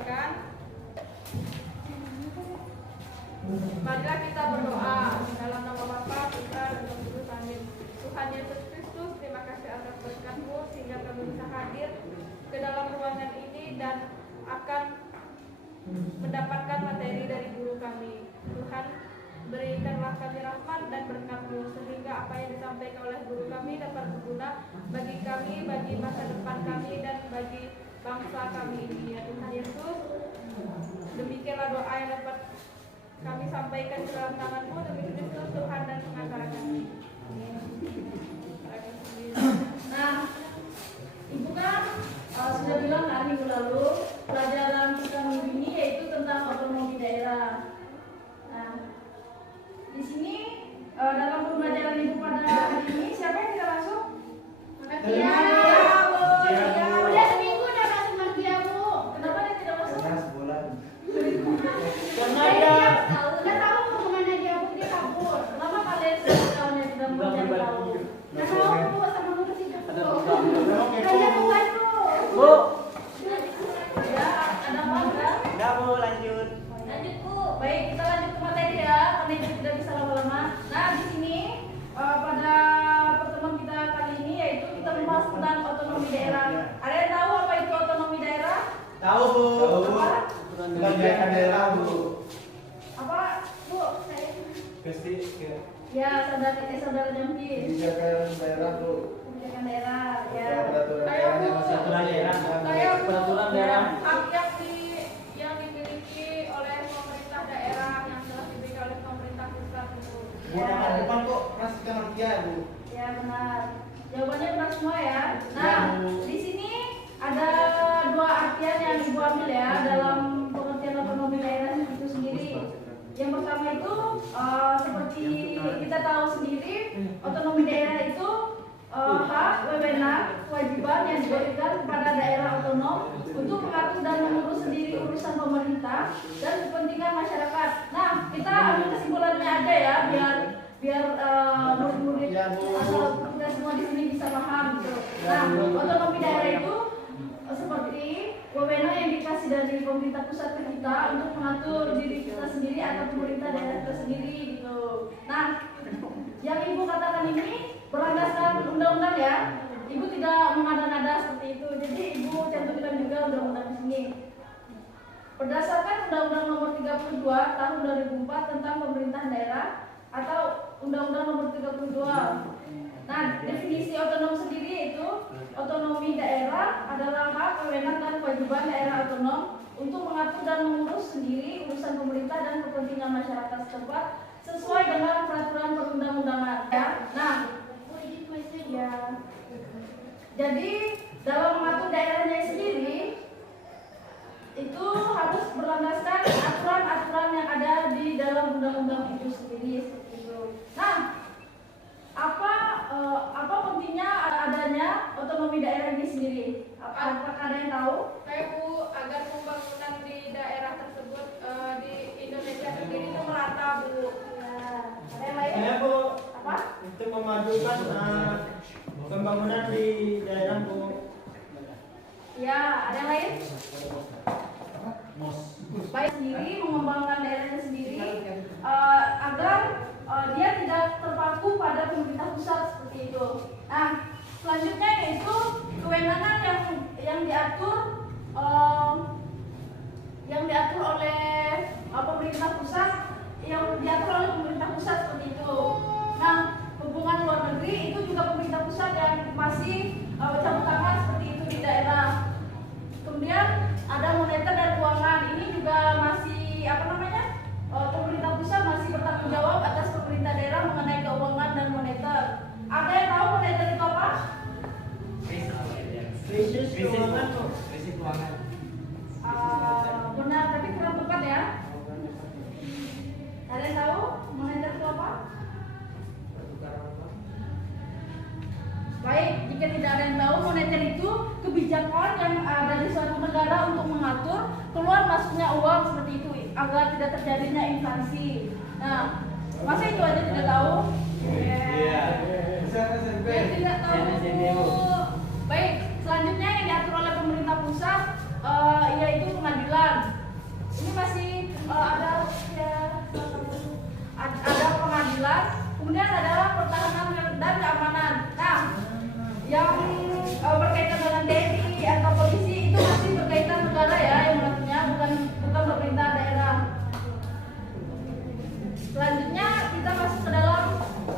sampaikan. Marilah kita berdoa dalam nama Bapa, Putra, dan Roh Kudus. Amin. Tuhan Yesus Kristus, terima kasih atas berkat-Mu sehingga kami bisa hadir ke dalam ruangan ini dan akan mendapatkan materi dari guru kami. Tuhan, berikanlah kami rahmat dan berkat-Mu sehingga apa yang disampaikan oleh guru kami dapat berguna bagi kami, bagi masa depan kami, dan bagi bangsa kami ini. Ya Tuhan Yesus, demikianlah doa yang dapat kami sampaikan ke dalam tangan-Mu demi Kristus Tuhan dan pengacara kami. Nah, Ibu kan sudah bilang minggu lalu pelajaran kita minggu ini yaitu tentang otonomi daerah. Nah, di sini dalam pembelajaran Ibu pada hari ini siapa yang tidak masuk? Iya. Udah seminggu udah masuk manusia Bu. Kenapa dia tidak masuk? Sebulan. Karena dia udah tahu kemana dia Bu, dia kabur. Kenapa kalian tahunnya tidak mau cari tahu? Nggak tahu Bu sama Bu sih Bu. Kalian bukan Bu. Ya, ada apa enggak? Enggak Bu, lanjut. Lanjut Bu. Baik, kita lanjut ke materi ya, karena itu tidak bisa lama-lama. Nah, di sini pada pertemuan kita kali ini yaitu kita membahas tentang otonomi daerah. Ada yang tahu apa itu otonomi daerah? Tahu Bu. Apa? Kebijakan daerah Bu. Apa Bu? Pasti Ya, saudara Jamki. kebijakan daerah Bu. Kebijakan daerah, ya. Peraturan Kayak Bu, peraturan daerah. kayak Bu, Peraturan daerah. hak yang dimiliki oleh pemerintah daerah yang telah diberikan oleh pemerintah pusat itu. Bu, nama depan kok kasihkan artinya Bu. Ya benar. Jawabannya benar semua ya. Nah, Ya, Bu. di sini ada dua artian yang Ibu ambil ya dalam pengertian otonomi daerah itu sendiri. Yang pertama itu seperti kita tahu sendiri, otonomi daerah itu hak, wewenang, kewajiban yang diberikan kepada daerah otonom untuk mengatur dan mengurus sendiri urusan pemerintah dan kepentingan masyarakat. Nah, kita ambil kesimpulannya aja ya, biar murid-murid Ya, Bu. atau kita semua di sini bisa paham gitu. Nah, otonomi daerah itu seperti wewenang yang dikasih dari pemerintah pusat ke kita untuk mengatur diri kita sendiri atau pemerintah daerah kita sendiri gitu. Nah, yang Ibu katakan ini berlandaskan undang-undang ya. Ibu tidak mengada-ngada seperti itu. Jadi Ibu cantumkan juga undang-undang di sini. Berdasarkan Undang-Undang Nomor 32 Tahun 2004 tentang Pemerintahan Daerah atau Undang-Undang Nomor 32. Nah, definisi otonom sendiri itu otonomi daerah adalah hak, wewenang dan kewajiban daerah otonom untuk mengatur dan mengurus sendiri urusan pemerintah dan kepentingan masyarakat setempat sesuai dengan peraturan perundang-undangan. Ya. Nah, ya. Jadi dalam mengatur daerahnya sendiri itu harus berlandaskan aturan-aturan yang ada di dalam undang-undang itu sendiri seperti itu. Nah, apa pentingnya adanya otonomi daerah ini sendiri? Apakah ada yang tahu? Kayak Bu, agar pembangunan di daerah tersebut di Indonesia sendiri itu merata Bu. Ya. Ada yang lain? Ya Bu, Apa? itu memajukan pembangunan di daerah Bu. Ya, ada yang lain? Baik sendiri mengembangkan daerahnya sendiri agar dia tidak terpaku pada pemerintah pusat seperti itu. Nah, selanjutnya yaitu kewenangan yang diatur oleh pemerintah pusat, yang diatur oleh pemerintah pusat seperti itu. Nah, hubungan luar negeri itu juga pemerintah pusat yang masih campur tangan seperti itu di daerah. Kemudian ada moneter dan keuangan, ini juga masih pemerintah pusat masih bertanggung jawab atas pemerintah daerah mengenai keuangan dan moneter. Ada yang tahu moneter itu apa? Krisis keuangan Bu. Benar, tapi kurang tepat ya. Ada yang tahu moneter itu apa? Baik, jika tidak ada yang tahu, moneter itu kebijakan yang ada di suatu negara untuk mengatur keluar masuknya uang seperti itu agar tidak terjadinya inflasi. Nah, masa itu aja tidak tahu? Iya. Yang tidak tahu. Baik, selanjutnya yang diatur oleh pemerintah pusat yaitu pengadilan. Ini masih ada ya, ada pengadilan, kemudian adalah pertahanan dan keamanan. Nah, yang berkaitan dengan TNI atau polisi itu masih berkaitan negara ya yang mengaturnya, bukan pemerintah daerah. Selanjutnya kita masuk ke dalam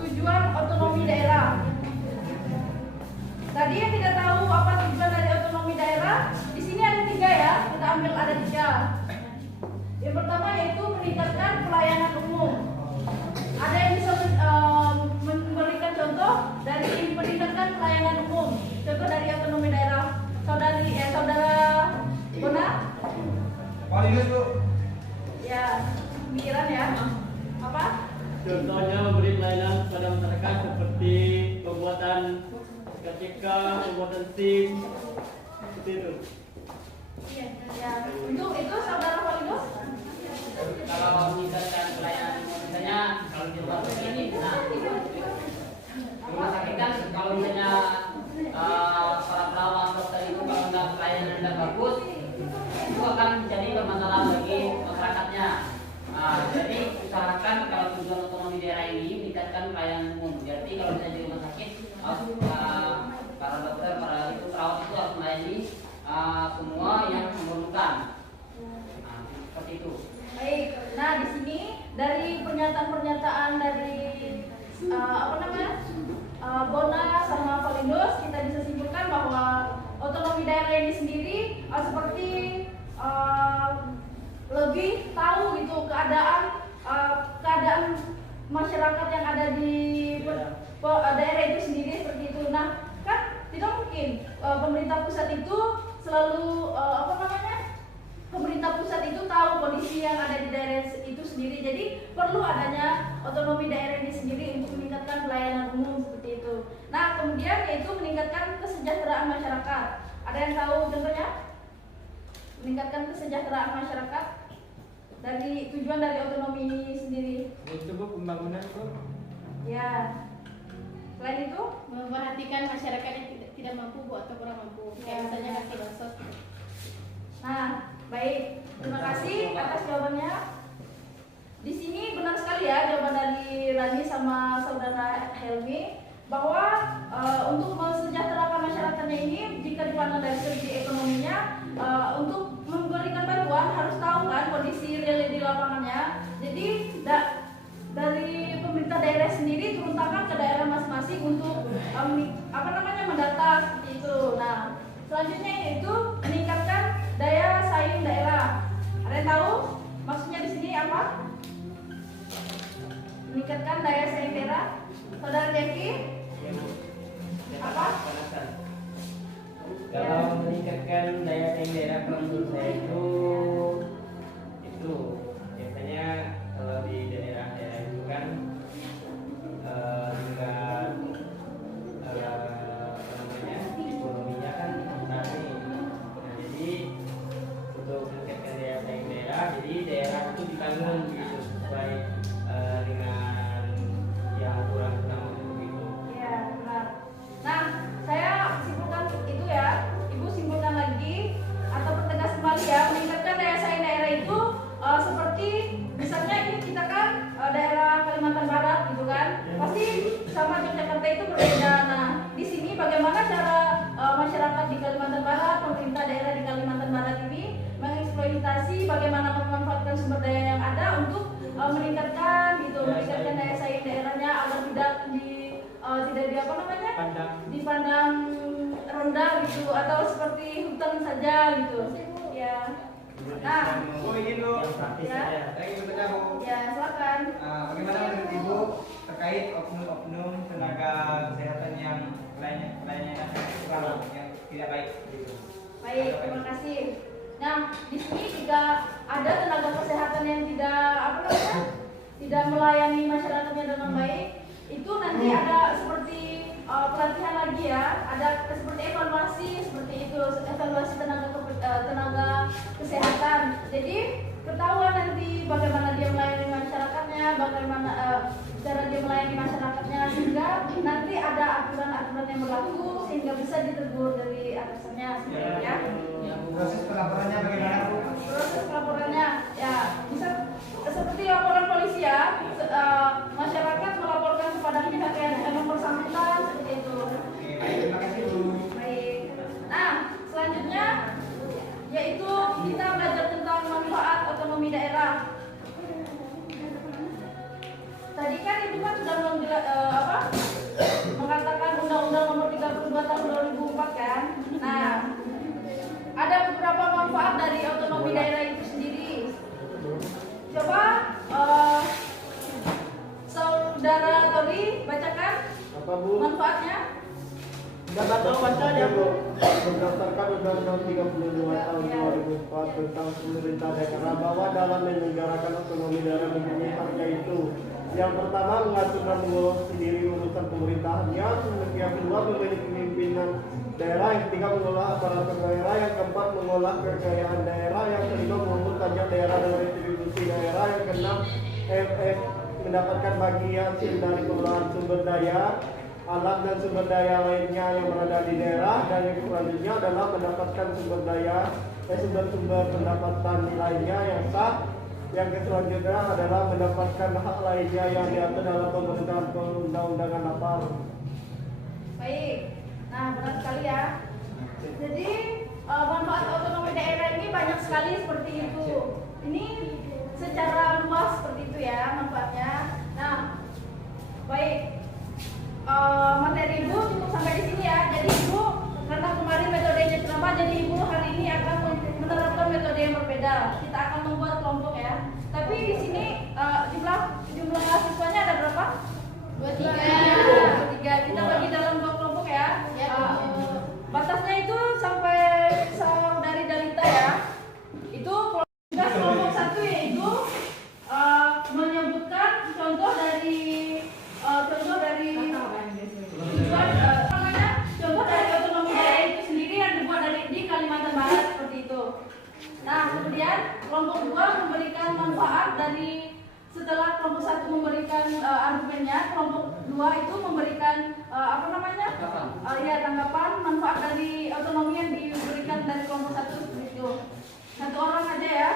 tujuan otonomi daerah. Tadi yang tidak tahu apa tujuan dari otonomi daerah, di sini ada 3 ya, kita ambil ada 3. Yang pertama yaitu meningkatkan pelayanan umum. Ada yang bisa memberikan contoh dari meningkatkan pelayanan umum. Contoh dari otonomi daerah. Saudara Bona? Palinus Bu. Ya, pikiran ya. Apa? Contohnya memberi pelayanan kepada masyarakat seperti pembuatan KCK, pembuatan SIM, seperti itu. Ya, untuk itu saudara Palinus? Kalau meningkatkan pelayanan misalnya kalau di rumah sakit ini, nah rumah sakit kan kalau misalnya para perawat dokter itu kalau nggak pelayanan tidak bagus itu akan menjadi bermasalah bagi masyarakatnya. Jadi usahakan kalau tujuan otonomi daerah ini meningkatkan pelayanan umum. Jadi kalau misalnya di rumah sakit para dokter, para itu perawat itu harus melayani semua yang memerlukan. Nah, seperti itu. Baik, nah di sini dari pernyataan-pernyataan dari Bona sama Palinus kita bisa simpulkan bahwa otonomi daerah ini sendiri seperti lebih tahu gitu keadaan masyarakat yang ada di daerah itu sendiri seperti itu. Nah, kan tidak mungkin pemerintah pusat itu selalu pemerintah pusat itu tahu kondisi yang ada di daerah itu sendiri. Jadi perlu adanya otonomi daerah ini sendiri untuk meningkatkan pelayanan umum seperti itu. Nah, kemudian yaitu meningkatkan kesejahteraan masyarakat. Ada yang tahu contohnya? Meningkatkan kesejahteraan masyarakat dari tujuan dari otonomi ini sendiri. Coba pembangunan tuh. Ya. Selain itu, memperhatikan masyarakat yang tidak mampu Bu atau kurang mampu. Kayak misalnya kasih bansos. nah, baik. Terima kasih atas jawabannya. Di sini benar sekali ya jawaban dari Rani sama saudara Helmi bahwa untuk mensejahterakan masyarakatnya ini jika dipandang dari segi ekonominya untuk memberikan bantuan harus tahu kan kondisi real di lapangannya. Jadi dari pemerintah daerah sendiri turun tangan ke daerah masing-masing untuk mendata seperti itu. Nah, selanjutnya yaitu meningkatkan daya saing daerah. Ada yang tahu maksudnya di sini apa? Meningkatkan daya saing daerah. Saudara Devi? Apa? Kalau meningkatkan daya saing daerah kalau menurut saya itu biasanya kalau di daerah-daerah itu kan tingkat ekonominya kan rendah nih. Nah, jadi untuk meningkatkan daya saing daerah, jadi daerah itu dibangun gitu sesuai dengan yang kurang mampu gitu. Iya, benar. Nah, saya simpulkan itu ya. Ibu simpulkan lagi atau pertegas kembali ya, meningkatkan daya saing daerah itu seperti misalnya ini kita kan daerah Kalimantan Barat gitu kan, pasti sama Yogyakarta itu berbeda. Nah, di sini bagaimana cara masyarakat di Kalimantan Barat, pemerintah daerah di Kalimantan Barat ini mengeksploitasi bagaimana memanfaatkan sumber daya yang ada untuk meningkatkan daya saing daerahnya agar tidak dipandang rendah gitu atau seperti hutan saja gitu ya. Nah, Ini Bu. ya, Saya ingin bertanya Bu. ya silakan. Bagaimana menurut Ibu terkait oknum-oknum tenaga kesehatan yang lainnya kurang, yang tidak baik gitu? Baik, terima kasih. Nah, di sini jika ada tenaga kesehatan yang tidak melayani masyarakatnya dengan baik, itu nanti ada seperti pelatihan lagi ya, ada seperti evaluasi seperti itu, evaluasi tenaga kesehatan. Jadi ketahuan nanti bagaimana dia melayani masyarakatnya, bagaimana cara dia melayani masyarakatnya, sehingga nanti ada aturan-aturan yang berlaku sehingga bisa ditegur dari atasannya seperti ya. Proses laporannya bagaimana Bu? Proses laporannya ya bisa seperti laporan polisi ya. Masyarakat melaporkan kepada pihak yang bersangkutan seperti itu. Oke, baik, terima kasih Bu. Baik. Nah, selanjutnya yaitu kita belajar tentang manfaat otonomi daerah. Tadi kan Ibu kan sudah mengatakan Undang-Undang Nomor 32 Tahun 2004 kan. Nah, ada beberapa manfaat dari otonomi daerah itu sendiri. Coba Saudara Tori bacakan Apa Bu? manfaatnya. Atau baca aja Bu. Berdasarkan Undang-Undang 32 Tahun 2004 tentang pemerintah daerah bahwa dalam menyelenggarakan otonomi daerah mempunyai hak yaitu yang pertama mengatur dan mengelola sendiri urusan pemerintahannya, yang kedua memilih pemimpinan daerah, yang ketiga mengelola aparatur daerah, yang keempat mengolah kekayaan daerah, yang kelima memungut pajak daerah dan retribusi daerah, yang keenam mendapatkan bagi hasil dari pengelolaan sumber daya alat dan sumber daya lainnya yang berada di daerah, dan yang selanjutnya adalah mendapatkan sumber-sumber pendapatan lainnya yang sah. Yang selanjutnya adalah mendapatkan hak lainnya yang diatur dalam pemerintahan perundang-undangan lapar. Baik. Nah, benar sekali ya. Jadi manfaat otonomi daerah ini banyak sekali seperti itu. Ini secara luas seperti itu ya manfaatnya. Nah, baik. Materi Ibu cukup sampai di sini ya. Jadi Ibu karena kemarin metodenya ceramah, jadi Ibu hari ini akan menerapkan metode yang berbeda. Kita akan membuat kelompok ya. Tapi di sini jumlah siswanya ada berapa? 23. Kita bagi dalam 2 kelompok ya. Batasnya itu sampai saudari Dalita ya. Itu kelompok 1 yaitu menyebutkan contoh dari contoh dari otonomi daerah itu sendiri yang dibuat di Kalimantan Barat seperti itu. Nah, kemudian kelompok 2 memberikan manfaat dari setelah kelompok 1 memberikan argumennya, kelompok 2 itu memberikan tanggapan manfaat dari otonomi yang diberikan dari kelompok 1 seperti itu. 1 orang aja ya.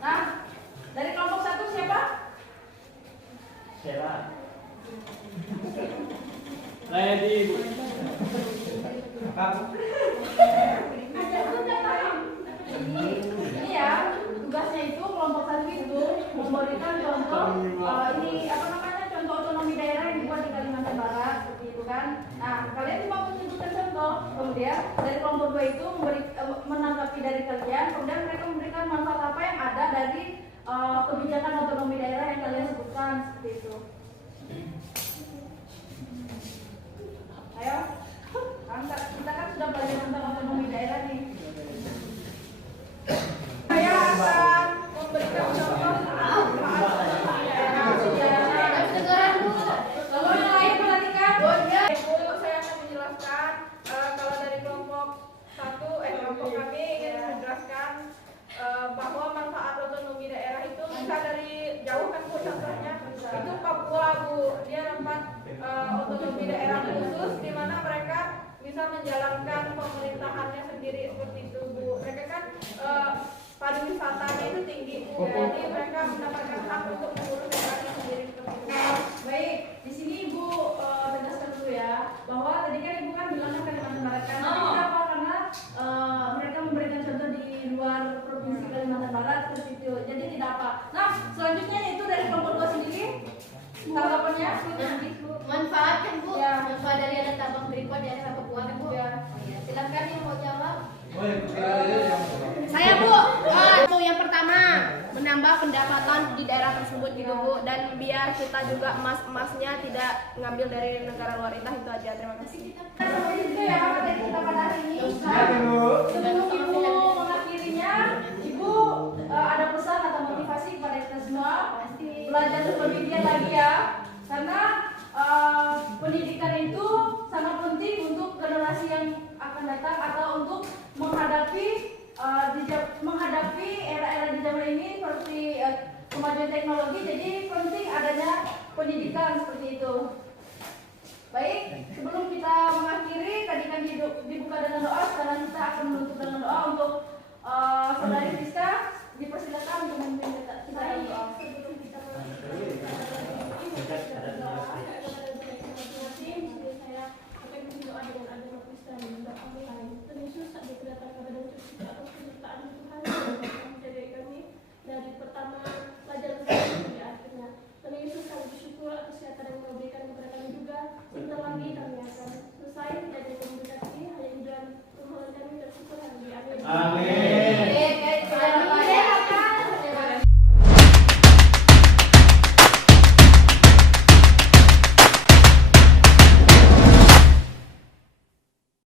Nah, dari kelompok 1 siapa? Sera. Saya di Bu. Apa Bu? Ini ya, tugasnya itu kelompok 1 itu memberikan contoh contoh otonomi daerah yang dibuat di Kalimantan Barat seperti itu kan. Nah, kalian cuma menyebutkan contoh, kemudian dari kelompok 2 itu menanggapi dari kalian, kemudian mereka memberikan manfaat apa yang ada dari kebijakan otonomi daerah yang kalian sebutkan seperti itu. Ayo, kita kan sudah belajar tentang otonomi daerah nih. Saya akan memberikan contoh manfaat otonomi daerah. Kalau yang lain perhatikan. Saya akan menjelaskan kalau dari kelompok kelompok kami ingin menjelaskan bahwa manfaat otonomi daerah itu bisa dari jauh kan Bu, contohnya itu Papua Bu, dia dapat otonomi daerah khusus di mana mereka bisa menjalankan pemerintahannya sendiri seperti itu Bu. Mereka kan pariwisatanya itu tinggi Bu, jadi mereka mendapatkan hak untuk mengurus daerahnya sendiri seperti itu. Baik, di sini Ibu tegaskan dulu ya bahwa tadi kan Ibu kan bilangnya Kalimantan Barat kan. Kenapa? Karena mereka memberikan contoh di luar provinsi Kalimantan Barat seperti itu. Jadi tidak apa. Nah, selanjutnya itu dari kelompok 2 sendiri tanggapannya Manfaat kan Bu? Ya. Manfaat dari ada tambang freeport di area Papua kan Bu? Ya. Silakan yang mau jawab. Saya Bu, itu yang pertama menambah pendapatan di daerah tersebut gitu Bu, dan biar kita juga emas-emasnya tidak ngambil dari negara luar. Itu aja, terima kasih. Sampai situ ya materi kita pada hari ini. Ya Bu. Sebelum Ibu mengakhirinya, Ibu ada pesan atau motivasi kepada kita semua belajar lebih giat lagi ya, karena pendidikan itu sangat penting untuk generasi yang akan datang atau untuk menghadapi era-era di zaman ini seperti kemajuan teknologi. Jadi penting adanya pendidikan seperti itu. Baik, sebelum kita mengakhiri, tadi kan dibuka dengan doa, sekarang kita akan menutup dengan doa untuk saudari Siska